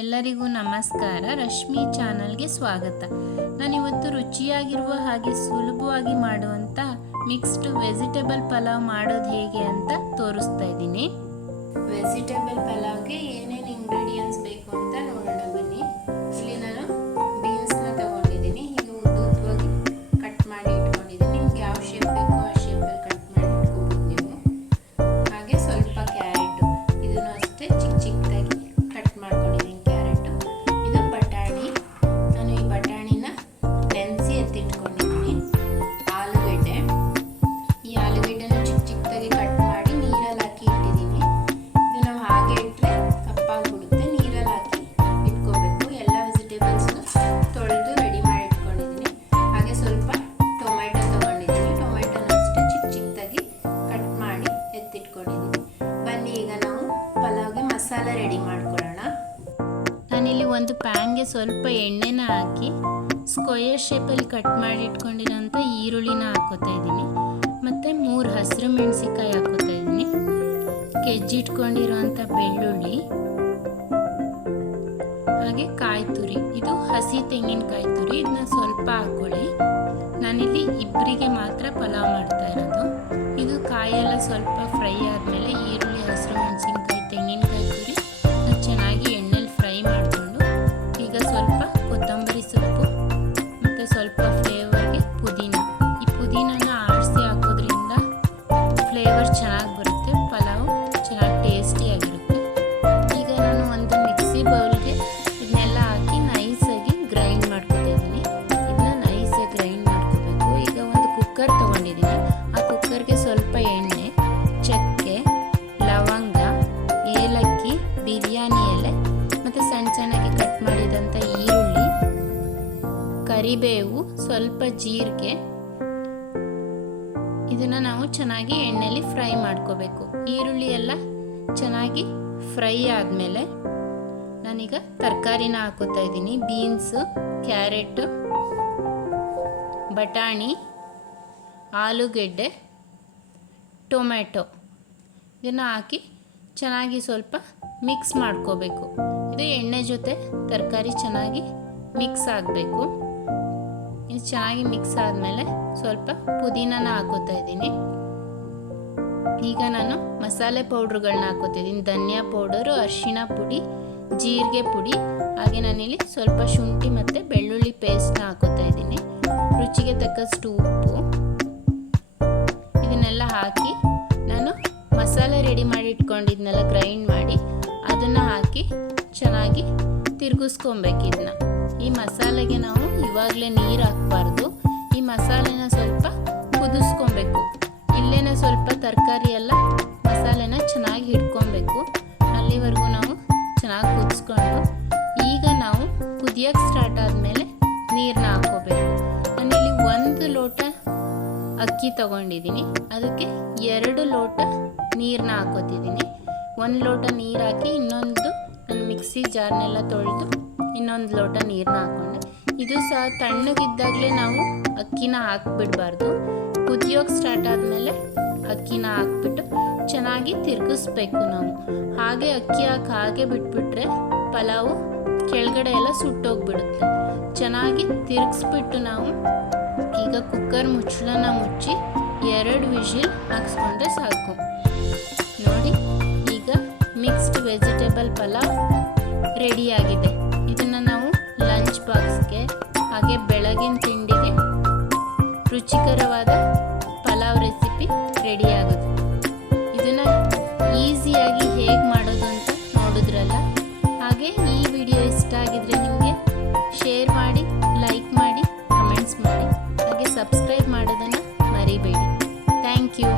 ಎಲ್ಲರಿಗೂ ನಮಸ್ಕಾರ. ರಶ್ಮಿ ಚಾನಲ್ಗೆ ಸ್ವಾಗತ. ನಾನಿವತ್ತು ರುಚಿಯಾಗಿರುವ ಹಾಗೆ ಸುಲಭವಾಗಿ ಮಾಡುವಂಥ ಮಿಕ್ಸ್ಡ್ ವೆಜಿಟೇಬಲ್ ಪಲಾವ್ ಮಾಡೋದು ಹೇಗೆ ಅಂತ ತೋರಿಸ್ತಾ ಇದ್ದೀನಿ. ವೆಜಿಟೇಬಲ್ ಪಲಾವ್ಗೆ ಏನೇನು ಇಂಗ್ರೀಡಿಯೆಂಟ್ಸ್ ಬೇಕು ಅಂತ ನೋಡೋಣ ಬನ್ನಿ. ಇಲ್ಲಿ ನಾನು ಬೀನ್ಸ್ನ ತಗೊಂಡಿದ್ದೀನಿ. ಹೀಗೆ ಉದ್ದುದ್ದವಾಗಿ ಕಟ್ ಮಾಡಿ ಇಟ್ಕೊಂಡಿದ್ದೀನಿ. ನಿಮ್ಗೆ ಯಾವ ಶೇಪ್ ಬೇಕೋ ಆ ಶೇಪಲ್ಲಿ ಕಟ್ ಮಾಡಿ ಇಟ್ಕೋಬೋದು ನೀವು. ಹಾಗೆ ಸ್ವಲ್ಪ ಕ್ಯಾರೆಟು, ಇದನ್ನು ಅಷ್ಟೇ ಚಿಕ್ಕ ಚಿಕ್ಕದಾಗಿ ಕಟ್ ಮಾಡ್ಕೊಂಡಿದ್ದೀನಿ. ಮಸಾಲೆ ರೆಡಿ ಮಾಡ್ಕೊಳ್ಳೋಣ. ನಾನಿಲ್ಲಿ ಒಂದು ಪ್ಯಾನ್ಗೆ ಸ್ವಲ್ಪ ಎಣ್ಣೆನ ಹಾಕಿ ಸ್ಕ್ವೇರ್ ಶೇಪಲ್ಲಿ ಕಟ್ ಮಾಡಿ ಇಟ್ಕೊಂಡಿರೋಂಥ ಈರುಳ್ಳಿನ ಹಾಕೋತಾ ಇದ್ದೀನಿ. ಮತ್ತು 3 ಹಸಿರು ಮೆಣಸಿನ್ಕಾಯಿ ಹಾಕೋತಾ ಇದ್ದೀನಿ. ಕೆಜ್ಜಿಟ್ಕೊಂಡಿರೋಂಥ ಬೆಳ್ಳುಳ್ಳಿ, ಹಾಗೆ ಕಾಯಿ ತುರಿ, ಇದು ಹಸಿ ತೆಂಗಿನಕಾಯಿ ತುರಿ, ಇದನ್ನ ಸ್ವಲ್ಪ ಹಾಕ್ಕೊಳ್ಳಿ. ನಾನಿಲ್ಲಿ ಇಬ್ಬರಿಗೆ ಮಾತ್ರ ಪಲಾವ್ ಮಾಡ್ತಾ ಇರೋದು. ಇದು ಕಾಯೆಲ್ಲ ಸ್ವಲ್ಪ ಫ್ರೈ ಆದಮೇಲೆ ಈರುಳ್ಳಿ, ಹಸಿರು ಮೆಣಸಿನ್ಕಾಯಿ, ತೆಂಗಿನಕಾಯಿ ತುರಿ ಚೆನ್ನಾಗಿ ಎಣ್ಣೆಲಿ ಫ್ರೈ ಮಾಡಿಕೊಂಡು ಈಗ ಸ್ವಲ್ಪ ಕೊತ್ತಂಬರಿ ಸೊಪ್ಪು ಮತ್ತು ಸ್ವಲ್ಪ ಫ್ಲೇವರ್ಗೆ ಪುದೀನ, ಈ ಪುದೀನನ ಆಡಿಸಿ ಹಾಕೋದ್ರಿಂದ ಫ್ಲೇವರ್ ಚೆನ್ನಾಗಿ ಬರುತ್ತೆ, ಪಲಾವ್ ಚೆನ್ನಾಗಿ ಟೇಸ್ಟಿಯಾಗಿರುತ್ತೆ. ಈಗ ನಾನು ಒಂದು ಮಿಕ್ಸಿ ಬೌಲ್ಗೆ ಇದನ್ನೆಲ್ಲ ಹಾಕಿ ನೈಸಾಗಿ ಗ್ರೈಂಡ್ ಮಾಡ್ಕೊತಾ ಇದ್ದೀನಿ. ಇದನ್ನ ನೈಸಾಗಿ ಗ್ರೈಂಡ್ ಮಾಡ್ಕೋಬೇಕು. ಈಗ ಒಂದು ಕುಕ್ಕರ್ ತೊಗೊಂಡಿದ್ದೀನಿ. ಆ ಕುಕ್ಕರ್ಗೆ ಸ್ವಲ್ಪ ಎಣ್ಣೆ, ಚಕ್ಕೆ, ಲವಂಗ, ಏಲಕ್ಕಿ, ಬಿರಿಯಾನಿ ಎಲೆ ಮತ್ತು ಸಣ್ಣ ಸಣ್ಣಗೆ ಕಟ್ ಮಾಡಿದಂಥ ಈರುಳ್ಳಿ, ಕರಿಬೇವು, ಸ್ವಲ್ಪ ಜೀರಿಗೆ, ಇದನ್ನು ನಾವು ಚೆನ್ನಾಗಿ ಎಣ್ಣೆಯಲ್ಲಿ ಫ್ರೈ ಮಾಡ್ಕೋಬೇಕು. ಈರುಳ್ಳಿ ಎಲ್ಲ ಚೆನ್ನಾಗಿ ಫ್ರೈ ಆದಮೇಲೆ ನಾನೀಗ ತರಕಾರಿನ ಹಾಕೋತಾ ಇದ್ದೀನಿ. ಬೀನ್ಸು, ಕ್ಯಾರೆಟು, ಬಟಾಣಿ, ಆಲೂಗೆಡ್ಡೆ, ಟೊಮೆಟೊ ಇದನ್ನು ಹಾಕಿ ಚೆನ್ನಾಗಿ ಸ್ವಲ್ಪ ಮಿಕ್ಸ್ ಮಾಡ್ಕೋಬೇಕು. ಇದು ಎಣ್ಣೆ ಜೊತೆ ತರಕಾರಿ ಚೆನ್ನಾಗಿ ಮಿಕ್ಸ್ ಆಗಬೇಕು. ಇದು ಚೆನ್ನಾಗಿ ಮಿಕ್ಸ್ ಆದಮೇಲೆ ಸ್ವಲ್ಪ ಪುದೀನನ ಹಾಕೋತಾ ಇದ್ದೀನಿ. ಈಗ ನಾನು ಮಸಾಲೆ ಪೌಡ್ರುಗಳನ್ನ ಹಾಕೋತಾ ಇದ್ದೀನಿ. ಧನಿಯಾ ಪೌಡರು, ಅರಿಶಿಣ ಪುಡಿ, ಜೀರಿಗೆ ಪುಡಿ, ಹಾಗೆ ನಾನಿಲ್ಲಿ ಸ್ವಲ್ಪ ಶುಂಠಿ ಮತ್ತು ಬೆಳ್ಳುಳ್ಳಿ ಪೇಸ್ಟ್ನ ಹಾಕೋತಾ ಇದ್ದೀನಿ. ರುಚಿಗೆ ತಕ್ಕಷ್ಟು ಉಪ್ಪು, ಇದನ್ನೆಲ್ಲ ಹಾಕಿ ನಾನು ಮಸಾಲೆ ರೆಡಿ ಮಾಡಿ ಇಟ್ಕೊಂಡಿದ್ನೆಲ್ಲ ಗ್ರೈಂಡ್ ಮಾಡಿ ಅದನ್ನು ಹಾಕಿ ಚೆನ್ನಾಗಿ ತಿರುಗಿಸ್ಕೊಬೇಕು. ಇದನ್ನ ಈ ಮಸಾಲೆಗೆ ನಾವು ಇವಾಗಲೇ ನೀರು ಹಾಕಬಾರ್ದು. ಈ ಮಸಾಲೆನ ಸ್ವಲ್ಪ ಕುದಿಸ್ಕೊಬೇಕು. ಇಲ್ಲೇನೆ ಸ್ವಲ್ಪ ತರಕಾರಿ ಎಲ್ಲ ಮಸಾಲೆನ ಚೆನ್ನಾಗಿ ಹಿಡ್ಕೊಬೇಕು. ಅಲ್ಲಿವರೆಗೂ ನಾವು ಚೆನ್ನಾಗಿ ಕುದಿಸ್ಕೊಂಡು ಈಗ ನಾವು ಕುದಿಯೋಕ್ಕೆ ಸ್ಟಾರ್ಟ್ ಆದಮೇಲೆ ನೀರನ್ನ ಹಾಕ್ಕೋಬೇಕು. ನಾನಿಲ್ಲಿ 1 ಲೋಟ ಅಕ್ಕಿ ತಗೊಂಡಿದ್ದೀನಿ. ಅದಕ್ಕೆ 2 ಲೋಟ ನೀರನ್ನ ಹಾಕೋತಿದ್ದೀನಿ. 1 ಲೋಟ ನೀರು ಹಾಕಿ ಇನ್ನೊಂದು ನಾನು ಮಿಕ್ಸಿ ಜಾರ್ನೆಲ್ಲ ತೊಳೆದು ಇನ್ನೊಂದು ಲೋಟ ನೀರನ್ನ ಹಾಕ್ಕೊಂಡೆ. ಇದು ಸಹ ತಣ್ಣಗಿದ್ದಾಗಲೇ ನಾವು ಅಕ್ಕಿನ ಹಾಕ್ಬಿಡಬಾರ್ದು. ಕುದಿಯೋಕ್ಕೆ ಸ್ಟಾರ್ಟ್ ಆದಮೇಲೆ ಅಕ್ಕಿನ ಹಾಕ್ಬಿಟ್ಟು ಚೆನ್ನಾಗಿ ತಿರುಗಿಸ್ಬೇಕು ನಾವು. ಹಾಗೆ ಅಕ್ಕಿ ಹಾಗೆ ಬಿಟ್ಬಿಟ್ರೆ ಪಲಾವು ಕೆಳಗಡೆ ಎಲ್ಲ ಸುಟ್ಟೋಗ್ಬಿಡುತ್ತೆ. ಚೆನ್ನಾಗಿ ತಿರುಗಿಸ್ಬಿಟ್ಟು ನಾವು ಈಗ ಕುಕ್ಕರ್ ಮುಚ್ಚಳನ ಮುಚ್ಚಿ 2 ವಿಷಿಲ್ ಹಾಕ್ಸ್ಕೊಂಡ್ರೆ ಸಾಕು. ನೋಡಿ, ಈಗ ಮಿಕ್ಸ್ಡ್ ವೆಜಿಟೇಬಲ್ ಪಲಾವ್ ರೆಡಿಯಾಗಿದೆ. ಇದನ್ನು ನಾವು ಲಂಚ್ ಬಾಕ್ಸ್ಗೆ ಹಾಗೆ ಬೆಳಗಿನ ತಿಂಡಿಗೆ ರುಚಿಕರವಾದ ಪಲಾವ್ ರೆಸಿಪಿ ರೆಡಿಯಾಗುತ್ತೆ. ಇದನ್ನು ಈಸಿಯಾಗಿ ಹೇಗೆ ಮಾಡೋದು ಅಂತ ನೋಡಿದ್ರಲ್ಲ. ಹಾಗೆ ಈ ವಿಡಿಯೋ ಇಷ್ಟ ಆಗಿದ್ರೆ ನಿಮಗೆ ಶೇರ್ ಮಾಡಿ, ಲೈಕ್ ಮಾಡಿ, ಕಮೆಂಟ್ಸ್ ಮಾಡಿ, ಹಾಗೆ ಸಬ್ಸ್ಕ್ರೈಬ್ ಮಾಡೋದನ್ನು ಮರಿಬೇಡಿ. Thank you.